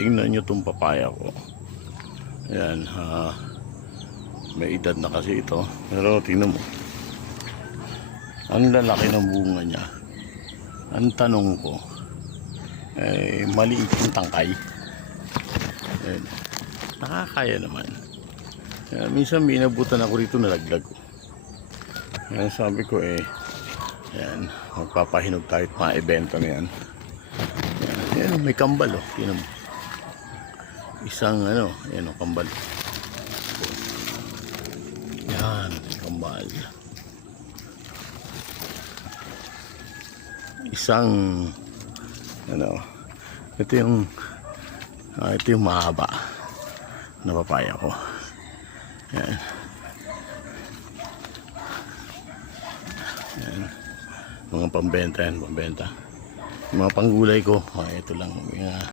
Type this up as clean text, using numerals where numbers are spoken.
tingnan nyo itong papaya ko. Ayan, may edad na kasi ito. Pero tingnan mo, ang lalaki ng bunga niya. Ang tanong ko, maliit yung tangkay. Ayan, nakakaya naman. Minsan may inabutan ako rito, nalaglag ko. Ayan, sabi ko ayan, magpapahinog tayo at maibenta na yan. Ayan, may kambal oh. Tingnan mo. Isang ayan kambal. Yan, kambal. Isang ito yung mahaba na papaya ko. Yan. Yan. Mga pambenta yan, pambenta. Mga panggulay ko, ito lang.